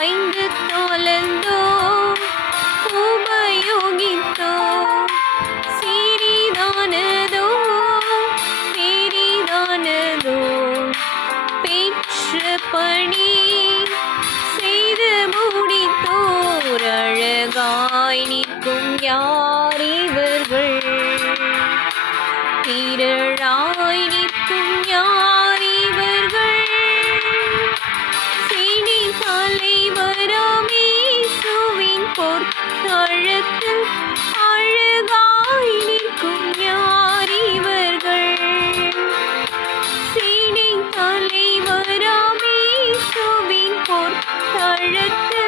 ஆய்ந்து தொலைந்தோ உபயோகித்தோ சிறிதானதோ பெரிதானதோ பெற்ற பணி செய்து முடித்தோர் அழகாய் நிற்கும் யார் இவர்கள் திரளாய் நிற்கும் யார் இவர்கள் சினி தலைவராம் இயேசுவின் பொற்தழத்தில் அழகாய் நிற்கும் யார் இவர்கள் சினி தலைவராம் இயேசுவின் பொற்தழத்தில்